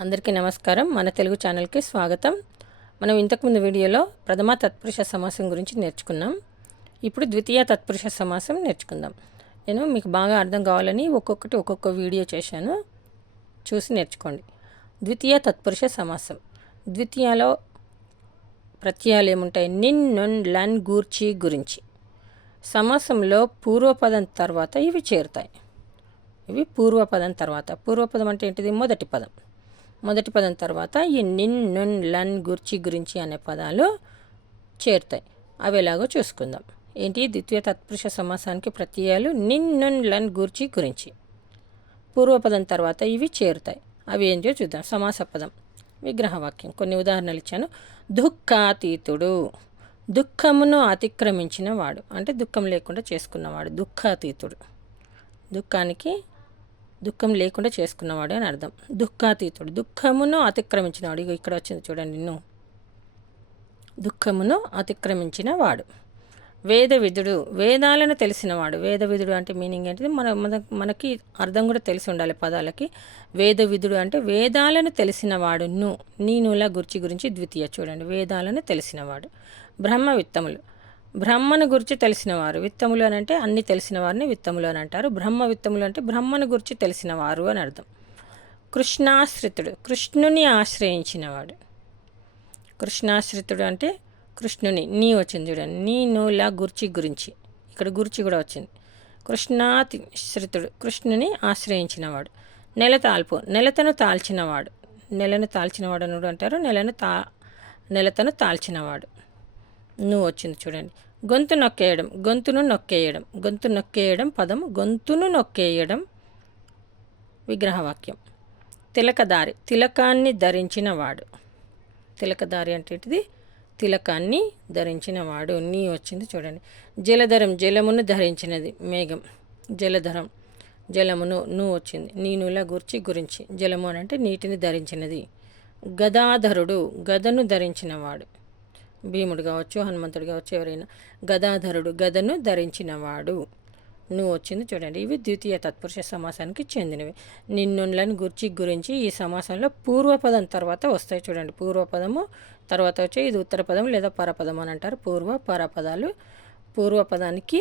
అందరికీ నమస్కారం. మన తెలుగు ఛానల్కి స్వాగతం. మనం ఇంతకుముందు వీడియోలో ప్రథమ తత్పురుష సమాసం గురించి నేర్చుకున్నాం. ఇప్పుడు ద్వితీయ తత్పురుష సమాసం నేర్చుకుందాం. నేను మీకు బాగా అర్థం కావాలని ఒక్కొక్కటి ఒక్కొక్క వీడియో చేశాను. చూసి నేర్చుకోండి. ద్వితీయ తత్పురుష సమాసం. ద్వితీయలో ప్రత్యయాలు ఏముంటాయి? నిన్ నొన్ లన్ గూర్చి గురించి. సమాసంలో పూర్వపదం తర్వాత ఇవి చేరుతాయి. ఇవి పూర్వపదం తర్వాత. పూర్వపదం అంటే ఏంటిది? మొదటి పదం. మొదటి పదం తర్వాత ఈ నిన్ నున్ లన్ గుర్చి గురించి అనే పదాలు చేరుతాయి. అవి ఎలాగో చూసుకుందాం. ఏంటి? ద్వితీయ తత్పురుష సమాసానికి ప్రత్యయాలు నిన్ నున్ లన్ గుర్చి గురించి. పూర్వపదం తర్వాత ఇవి చేరుతాయి. అవి ఏంటో చూద్దాం. సమాస పదం. విగ్రహవాక్యం. కొన్ని ఉదాహరణలు ఇచ్చాను. దుఃఖాతీతుడు. దుఃఖమును అతిక్రమించిన వాడు అంటే దుఃఖం లేకుండా చేసుకున్నవాడు. దుఃఖాతీతుడు. దుఃఖానికి దుఃఖం లేకుండా చేసుకున్నవాడు అని అర్థం. దుఃఖాతీతుడు. దుఃఖమును అతిక్రమించినవాడు. ఇగో ఇక్కడ వచ్చింది చూడండి నిన్ను. దుఃఖమును అతిక్రమించిన వాడు వేదవిధుడు. వేదాలను తెలిసినవాడు. వేదవిధుడు అంటే మీనింగ్ ఏంటిది? మన మనకి అర్థం కూడా తెలిసి ఉండాలి పదాలకి. వేదవిధుడు అంటే వేదాలను తెలిసినవాడు. ను నీనుల గురించి గురించి ద్వితీయ చూడండి. వేదాలను తెలిసినవాడు. బ్రహ్మ విత్తములు బ్రహ్మను గురించి తెలిసినవారు. విత్తములు అని అంటే అన్ని తెలిసిన వారిని విత్తములు అని అంటారు. బ్రహ్మ విత్తములు అంటే బ్రహ్మను గురించి తెలిసినవారు అని అర్థం. కృష్ణాశ్రితుడు. కృష్ణుని ఆశ్రయించినవాడు. కృష్ణాశ్రితుడు అంటే కృష్ణుని నీ వచ్చింది చూడండి. నీ నోలా గుర్చి గురించి. ఇక్కడ గుర్చి కూడా వచ్చింది. కృష్ణాశ్రితుడు కృష్ణుని ఆశ్రయించినవాడు. నెల తాల్పు. నెలతను తాల్చినవాడు. నెలను తాల్చినవాడు అనుడు అంటారు. నెలను తా నెలతను తాల్చినవాడు. నువ్వు వచ్చింది చూడండి. గొంతు నొక్కేయడం గొంతును నొక్కేయడం గొంతు నొక్కేయడం పదం గొంతును నొక్కేయడం విగ్రహవాక్యం. తిలకదారి తిలకాన్ని ధరించినవాడు తిలకదారి అంటే ఏంటిది? తిలకాన్ని ధరించినవాడు నీ వచ్చింది చూడండి. జలధరం జలమును ధరించినది మేఘం. జలధరం జలమును నువ్వు వచ్చింది. నీనుల గురించి గురించి. జలము అని అంటే నీటిని ధరించినది. గదాధరుడు గదను ధరించినవాడు భీముడు కావచ్చు హనుమంతుడు కావచ్చు ఎవరైనా గదాధరుడు గదను ధరించినవాడు. నువ్వు వచ్చింది చూడండి ఇవి ద్వితీయ తత్పురుష సమాసానికి చెందినవి. నిన్నులను గుర్చి గురించి ఈ సమాసంలో పూర్వపదం తర్వాత వస్తాయి చూడండి. పూర్వపదము తర్వాత వచ్చే ఇది ఉత్తర పదం లేదా పరపదం అని అంటారు. పూర్వ పరపదాలు పూర్వపదానికి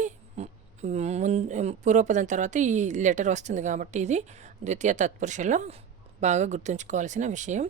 ముందు పూర్వపదం తర్వాత ఈ లెటర్ వస్తుంది కాబట్టి ఇది ద్వితీయ తత్పురుషలో బాగా గుర్తుంచుకోవాల్సిన విషయం.